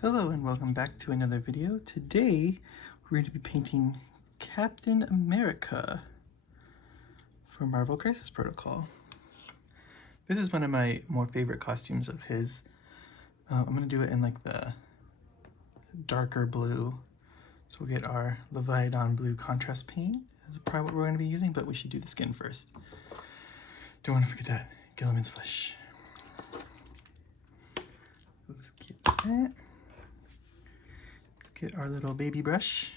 Hello and welcome back to another video. Today we're going to be painting Captain America for Marvel Crisis Protocol. This is one of my more favorite costumes of his. I'm going to do it in like the darker blue. So we'll get our Leviathan blue contrast paint is probably what we're going to be using, but we should do the skin first. Don't want to forget that Gilliman's flesh. Let's get that. Get our little baby brush.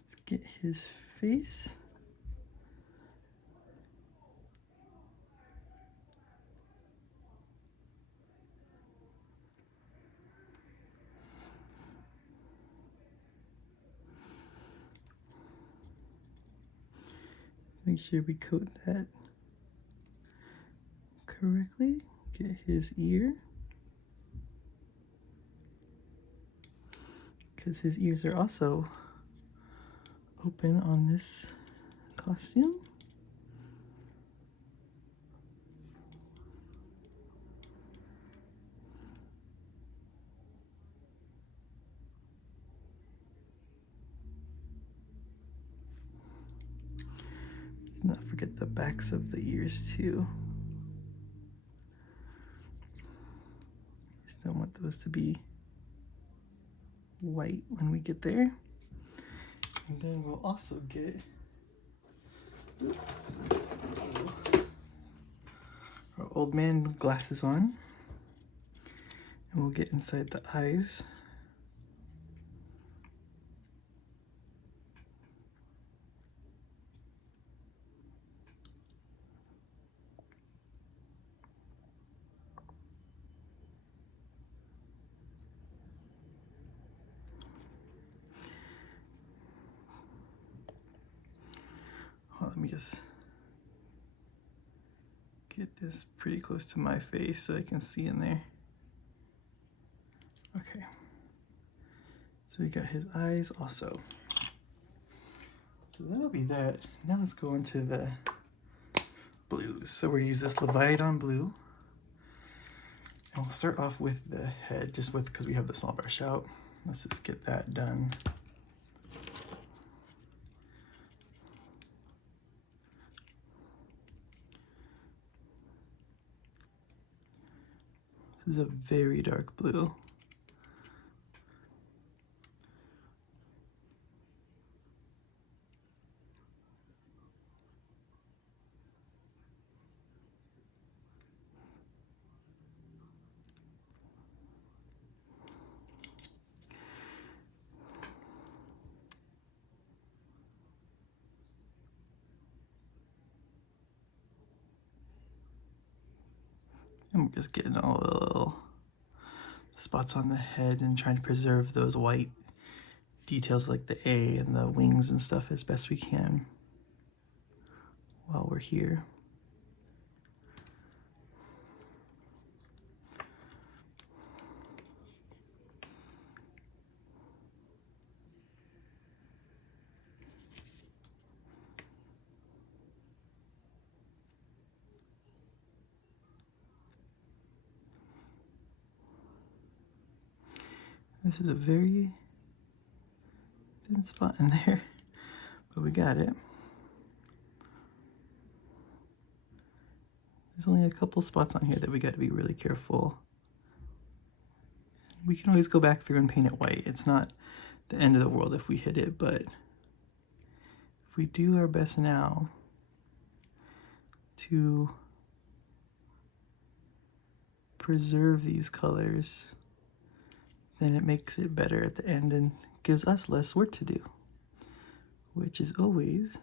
Let's get his face. Make sure we coat that correctly. Get his ear. Because his ears are also open on this costume. Let's not forget the backs of the ears too. Just don't want those to be white when we get there. And then we'll also get our old man glasses on. And we'll get inside the eyes. Let me just get this pretty close to my face so I can see in there. Okay, so we got his eyes also. So that'll be that. Now let's go into the blues. So we're gonna use this Leviathan blue. And we'll start off with the head, just because we have the small brush out. Let's just get that done. This is a very dark blue. And we're just getting all the little spots on the head and trying to preserve those white details like the A and the wings and stuff as best we can while we're here. This is a very thin spot in there, but we got it. There's only a couple spots on here that we got to be really careful. We can always go back through and paint it white. It's not the end of the world if we hit it, but if we do our best now to preserve these colors, then it makes it better at the end and gives us less work to do, which is always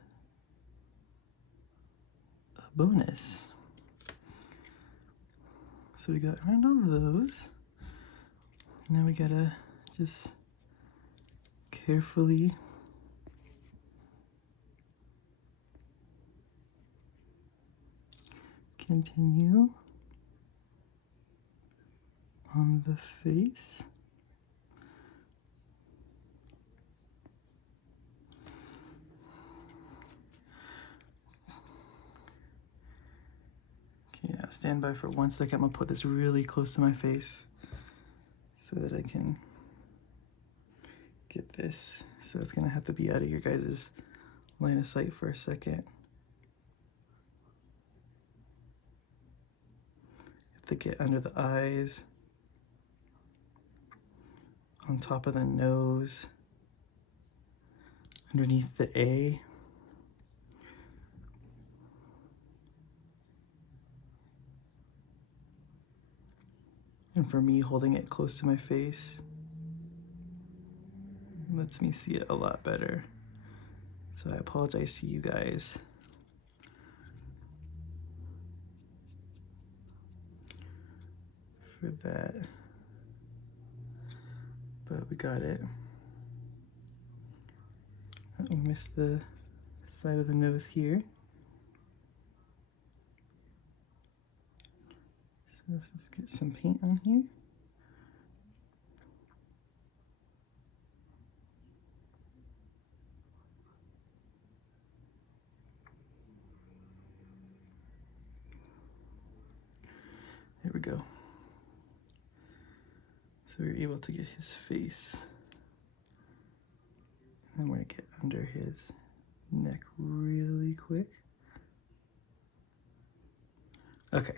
a bonus. So we got around all those. Now we gotta just carefully continue on the face. not stand by for 1 second. I'm gonna put this really close to my face so that I can get this. So it's gonna have to be out of your guys' line of sight for a second. Have to get under the eyes, on top of the nose, underneath the A. And for me, holding it close to my face lets me see it a lot better. So I apologize to you guys. For that. But we got it. We missed the side of the nose here. So let's get some paint on here. There we go. So we were able to get his face. And then we're gonna get under his neck really quick. Okay.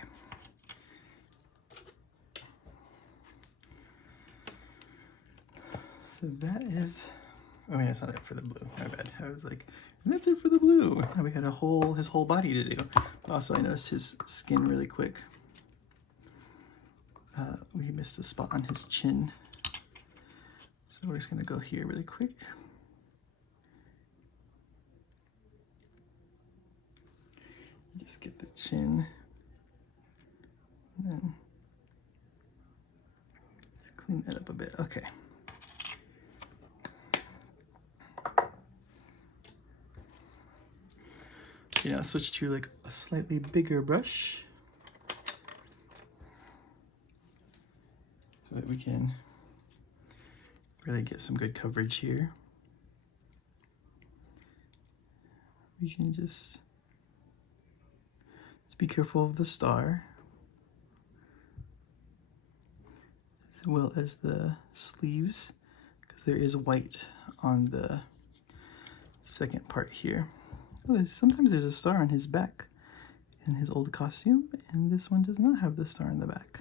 So that is, I mean, it's not it for the blue, my bad. I was like, that's it for the blue. Now we got his whole body to do. Also, I noticed his skin really quick. We missed a spot on his chin. So we're just gonna go here really quick. Just get the chin. And then just clean that up a bit. Okay. Okay, now switch to like a slightly bigger brush so that we can really get some good coverage here. We can just be careful of the star, as well as the sleeves, because there is white on the second part here. Oh, sometimes there's a star on his back in his old costume, and this one does not have the star on the back.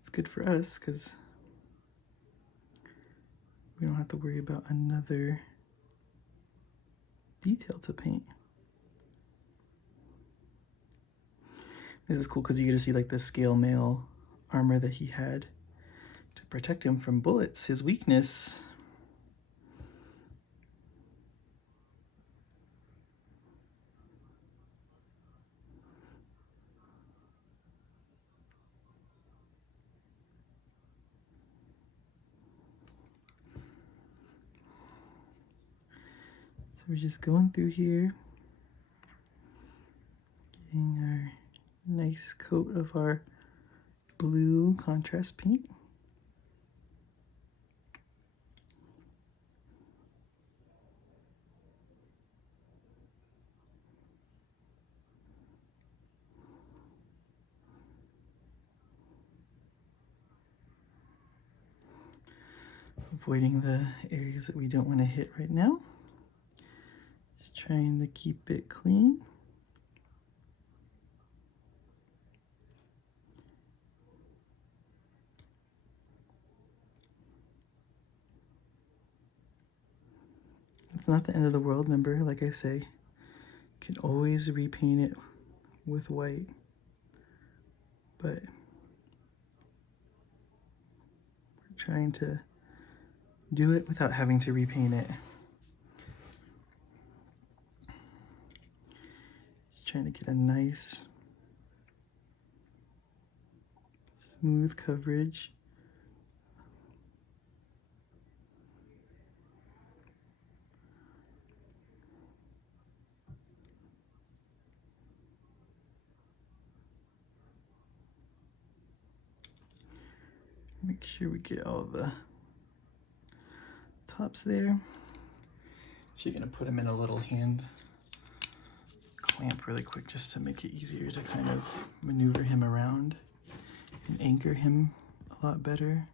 It's good for us because we don't have to worry about another detail to paint. This is cool because you get to see like the scale mail armor that he had to protect him from bullets, his weakness. So we're just going through here, getting our nice coat of our blue contrast paint. Avoiding the areas that we don't want to hit right now. Just trying to keep it clean. It's not the end of the world. Remember, like I say, you can always repaint it with white. But we're trying to do it without having to repaint it. Just trying to get a nice, smooth coverage. Make sure we get all the tops there. So you're gonna put them in a little hand clamp really quick just to make it easier to kind of maneuver him around and anchor him a lot better.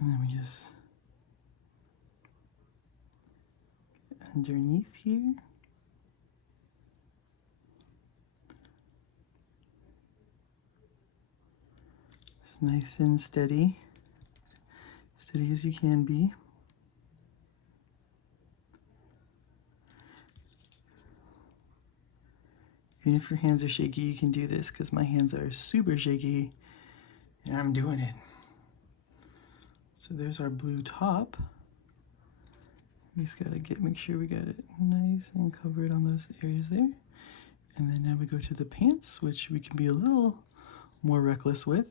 And then we just get underneath here. It's nice and steady, steady as you can be. Even if your hands are shaky, you can do this, because my hands are super shaky and I'm doing it. So there's our blue top. We just gotta make sure we got it nice and covered on those areas there. And then now we go to the pants, which we can be a little more reckless with.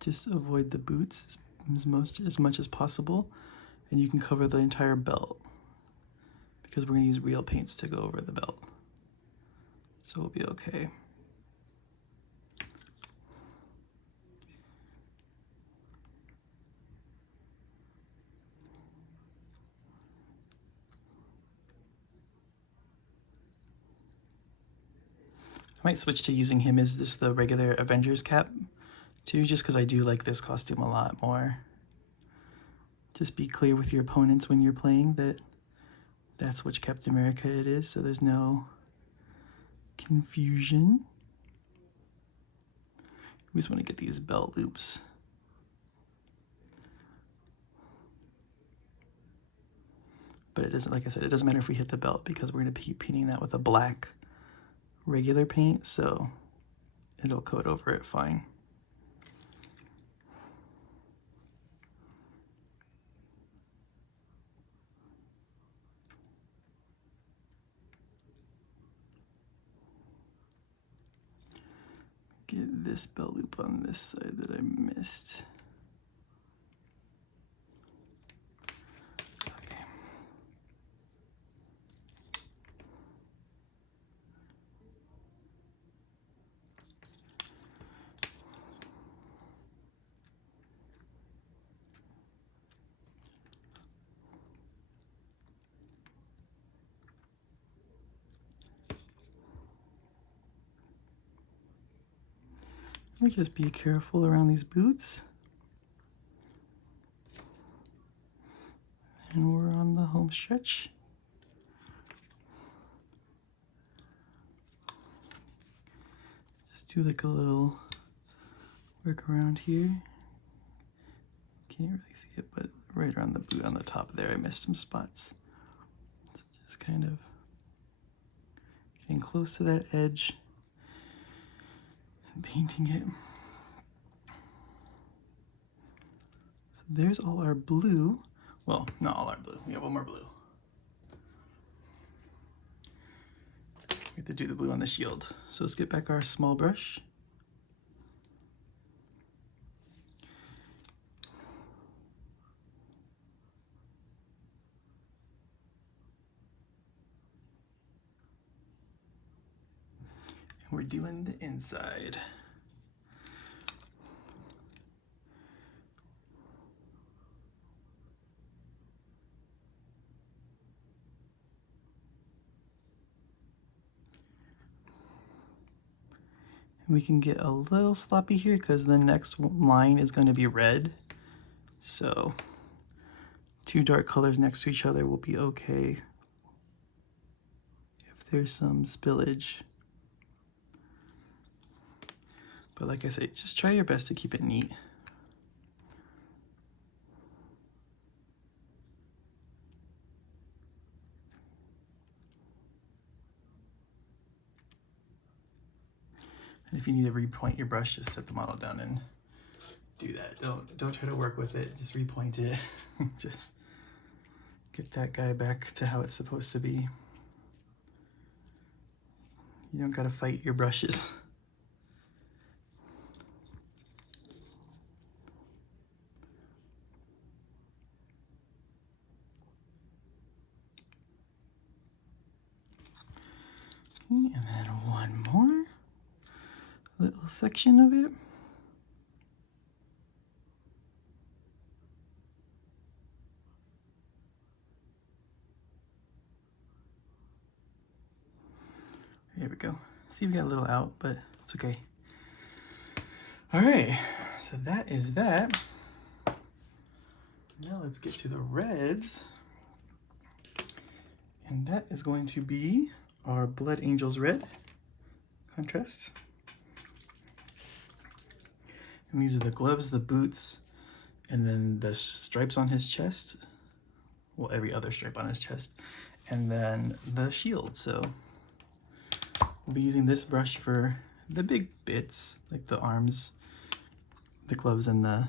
Just avoid the boots as much as possible, and you can cover the entire belt because we're gonna use real paints to go over the belt. So we'll be okay. I might switch to using him as just the regular Avengers cap too, just because I do like this costume a lot more. Just be clear with your opponents when you're playing that that's which Captain America it is, so there's no confusion. We just want to get these belt loops. But it doesn't, like I said, it doesn't matter if we hit the belt because we're going to keep painting that with a black regular paint, so it'll coat over it fine. Get this belt loop on this side that I missed. Okay. Let me just be careful around these boots. And we're on the home stretch. Just do like a little work around here. Can't really see it, but right around the boot on the top there, I missed some spots. So just kind of getting close to that edge and painting it. So there's all our blue. Well, not all our blue. We have one more blue. We have to do the blue on the shield. So let's get back our small brush. And we're doing the inside. We can get a little sloppy here because the next line is going to be red. So 2 dark colors next to each other will be okay if there's some spillage. But like I said, just try your best to keep it neat. And if you need to repoint your brush, just set the model down and do that. Don't try to work with it, just repoint it. Just get that guy back to how it's supposed to be. You don't gotta fight your brushes. And then one more little section of it. There we go. See, we got a little out, but it's okay. All right, so that is that. Now let's get to the reds. And that is going to be our Blood Angels red contrast. And these are the gloves, the boots, and then the stripes on his chest. Well, every other stripe on his chest. And then the shield. So we'll be using this brush for the big bits, like the arms, the gloves, and the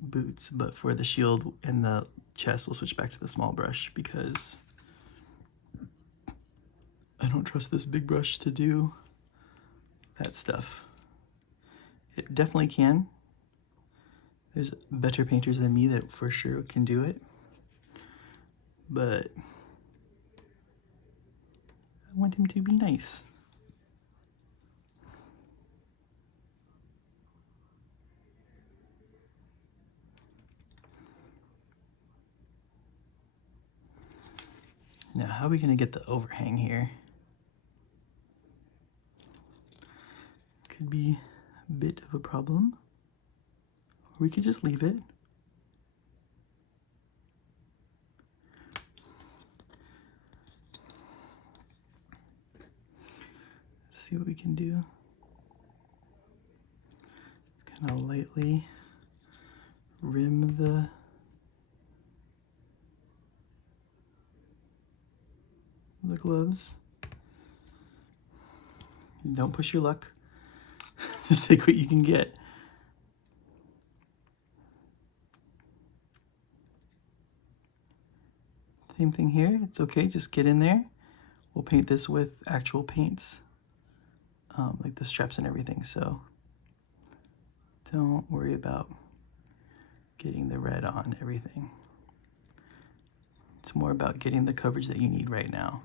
boots. But for the shield and the chest, we'll switch back to the small brush because I don't trust this big brush to do that stuff. It definitely can. There's better painters than me that for sure can do it. But I want him to be nice. Now, how are we gonna get the overhang here? Could be a bit of a problem. Or we could just leave it. Let's see what we can do. Kind of lightly rim the gloves. Don't push your luck. Just take what you can get. Same thing here. It's okay. Just get in there. We'll paint this with actual paints, like the straps and everything. So don't worry about getting the red on everything. It's more about getting the coverage that you need right now.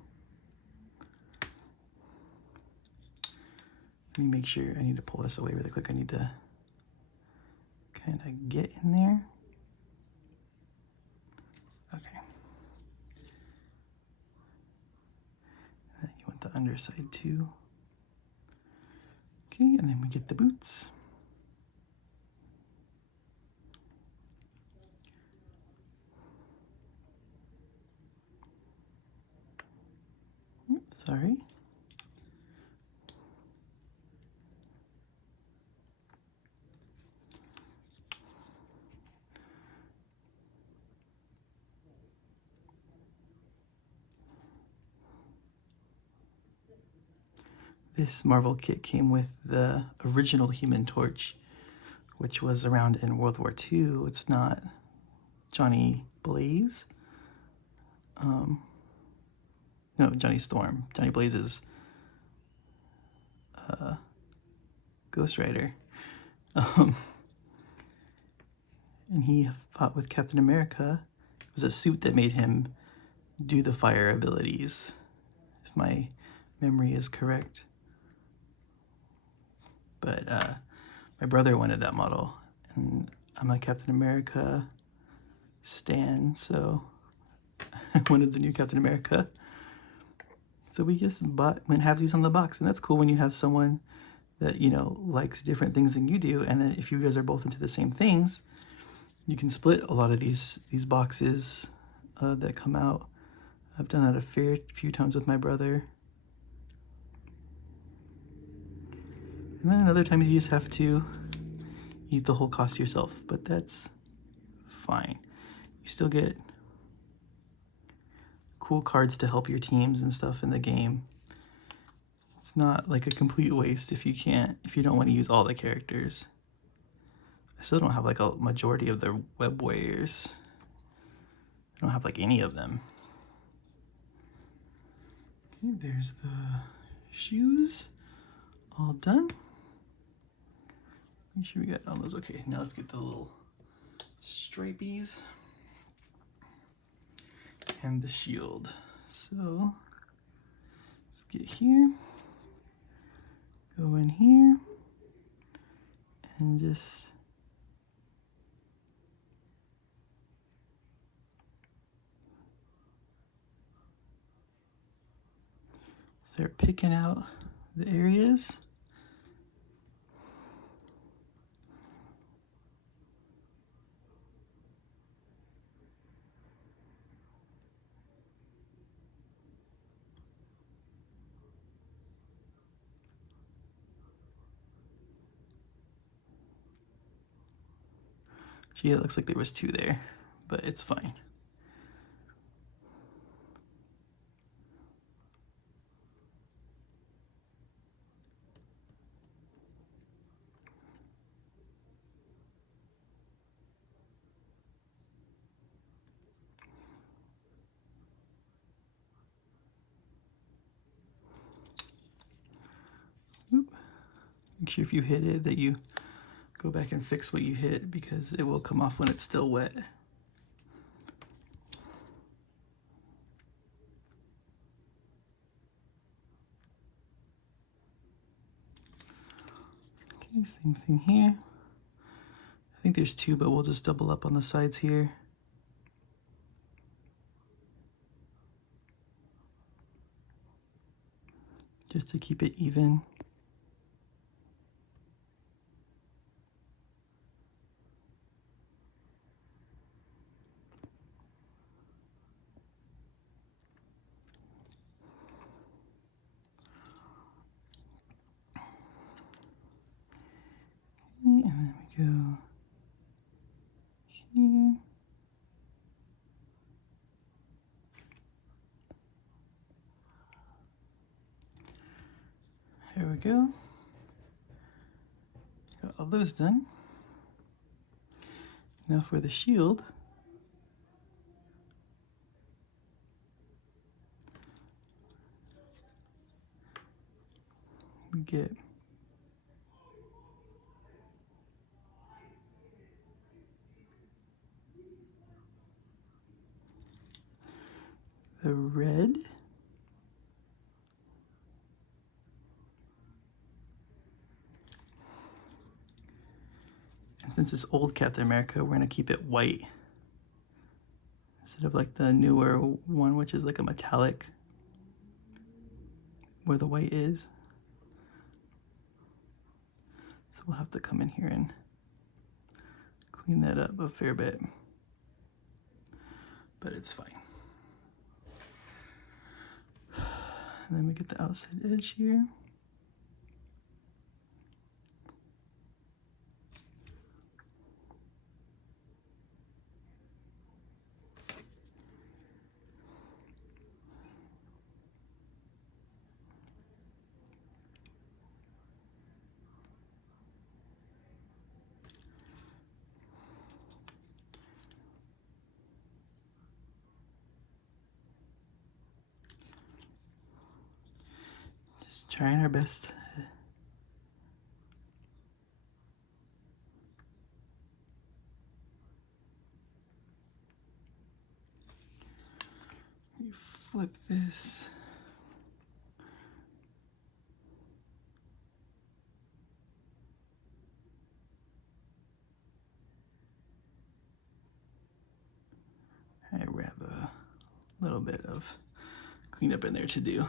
Let me make sure, I need to pull this away really quick. I need to kind of get in there. Okay. And then you want the underside too. Okay, and then we get the boots. Oops, sorry. This Marvel kit came with the original Human Torch, which was around in World War II. It's not Johnny Blaze. No, Johnny Storm. Johnny Blaze is Ghost Rider. And he fought with Captain America. It was a suit that made him do the fire abilities, if my memory is correct. But my brother wanted that model, and I'm a Captain America stan, so I wanted the new Captain America. So we just went halvesies on the box, and that's cool when you have someone that, you know, likes different things than you do, and then if you guys are both into the same things, you can split a lot of these boxes that come out. I've done that a fair few times with my brother. And then other times you just have to eat the whole cost yourself, but that's fine. You still get cool cards to help your teams and stuff in the game. It's not like a complete waste if you don't want to use all the characters. I still don't have like a majority of the web warriors. I don't have like any of them. Okay, there's the shoes all done. Make sure we got all those. Okay, now let's get the little stripies and the shield. So let's get here, go in here, and just start picking out the areas. Gee, it looks like there was two there, but it's fine. Oop. Make sure if you hit it that you go back and fix what you hit, because it will come off when it's still wet. Okay, same thing here. I think there's two, but we'll just double up on the sides here. Just to keep it even. And then we go here. There we go. Got all those done. Now for the shield. We get the red. And since it's old Captain America, we're gonna keep it white instead of like the newer one, which is like a metallic where the white is. So we'll have to come in here and clean that up a fair bit, but it's fine. And then we get the outside edge here. Just trying our best. You flip this. We have a little bit of cleanup in there to do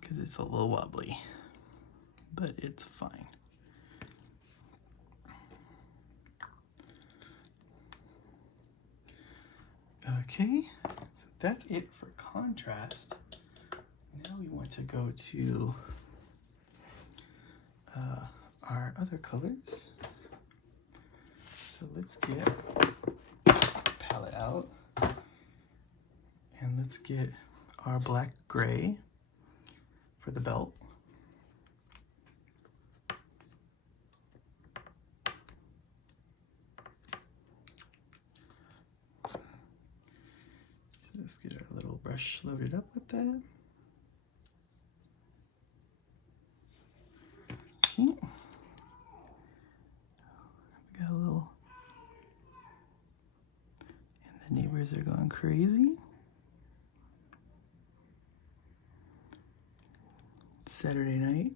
because it's a little wobbly, but it's fine. Okay, so that's it for contrast. Now we want to go to our other colors. So let's get our palette out and let's get our black gray for the belt. So Let's get our little brush loaded up with that. Okay. We got a little, and the neighbors are going crazy. It's Saturday night.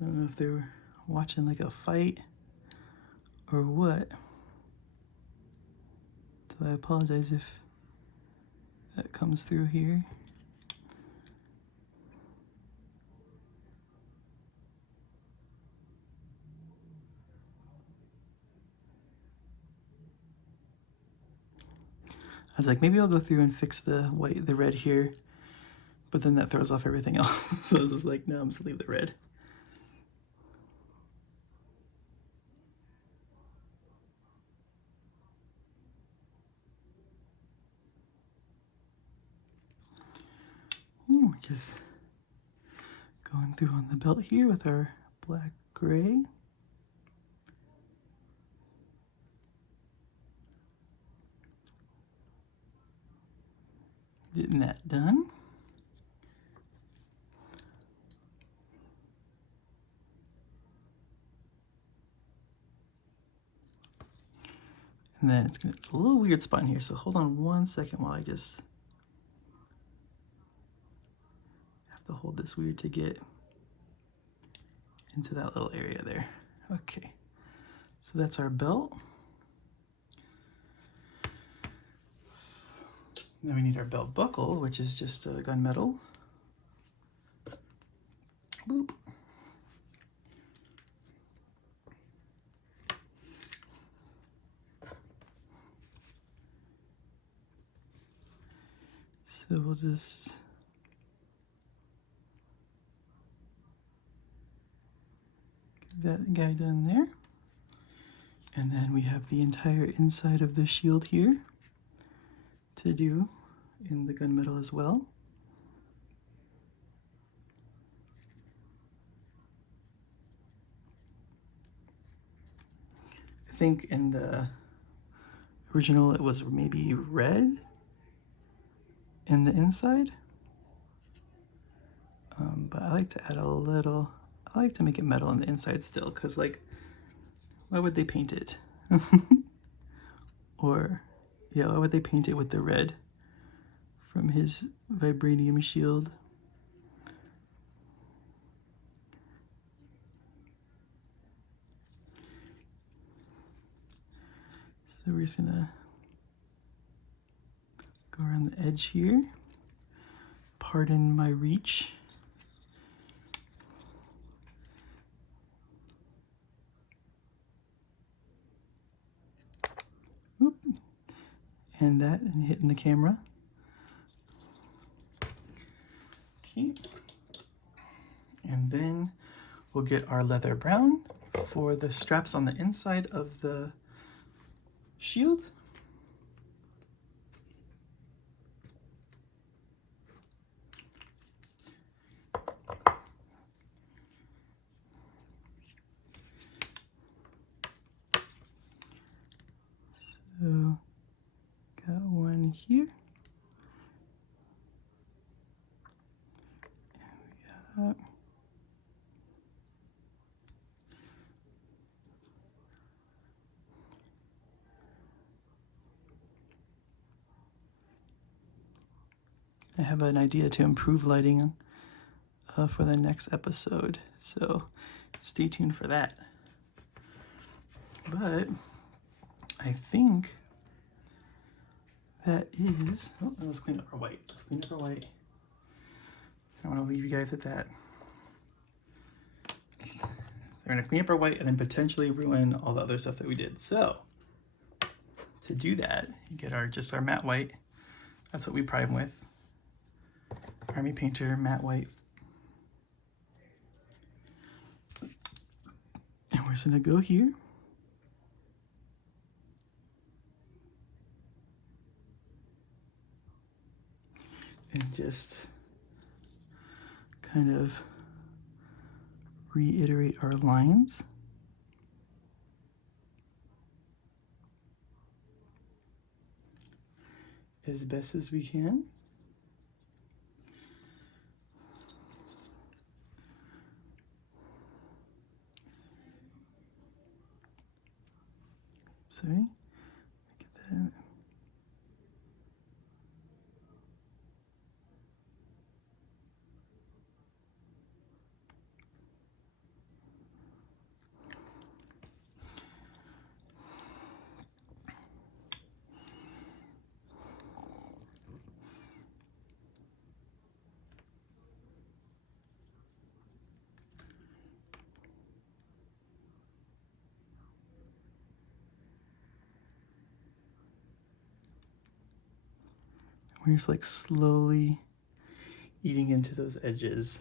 I don't know if they were watching like a fight or what. So I apologize if that comes through here. I was like, maybe I'll go through and fix the red here, but then that throws off everything else. So I was just like, no, I'm just gonna leave the red. We're just going through on the belt here with our black gray. Getting that done. And then it's a little weird spot in here, so hold on one second while I just have to hold this weird to get into that little area there. Okay, so that's our belt. Then we need our belt buckle, which is just gunmetal. Boop. So we'll just get that guy done there. And then we have the entire inside of the shield here to do in the gunmetal as well. I think in the original it was maybe red in the inside, but I like to add a little, I like to make it metal on the inside still, because like, why would they paint it? Or, yeah, why would they paint it with the red from his vibranium shield? So we're just gonna go around the edge here. Pardon my reach. Oop. And that, and hitting the camera. Okay. And then we'll get our leather brown for the straps on the inside of the shield. So, got one here. And we got I have an idea to improve lighting for the next episode, so stay tuned for that. But I think that is, oh, let's clean up our white. Let's clean up our white. I don't want to leave you guys at that. They're gonna clean up our white and then potentially ruin all the other stuff that we did. So to do that, you get our matte white. That's what we prime with. Army Painter matte white. And we're just gonna go here. And just kind of reiterate our lines. as best as we can. Sorry, get that. We're just like slowly eating into those edges.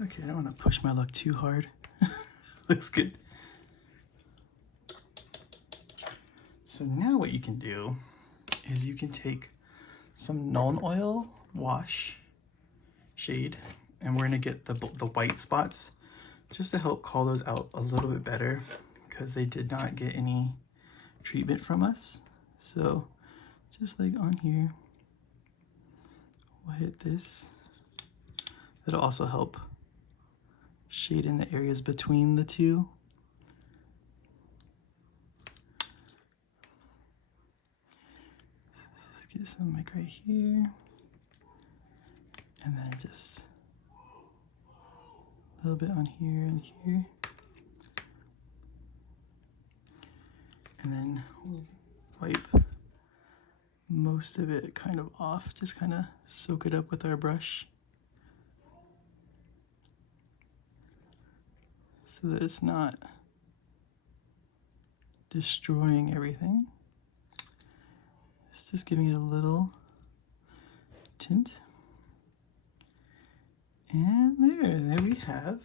Okay, I don't want to push my luck too hard. Looks good. So now what you can do is you can take some Nuln Oil wash shade, and we're gonna get the white spots just to help call those out a little bit better because they did not get any treatment from us. So just like on here, we'll hit this. That'll also help shade in the areas between the two. Let's get some like right here. And then just a little bit on here and here. And then we'll wipe most of it kind of off, just kind of soak it up with our brush so that it's not destroying everything. It's just giving it a little tint. And there we have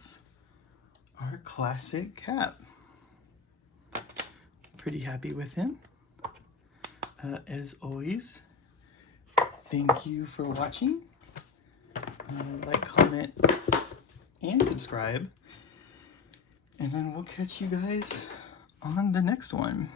our classic cap. Pretty happy with him. As always, thank you for watching. Like, comment, and subscribe. And then we'll catch you guys on the next one.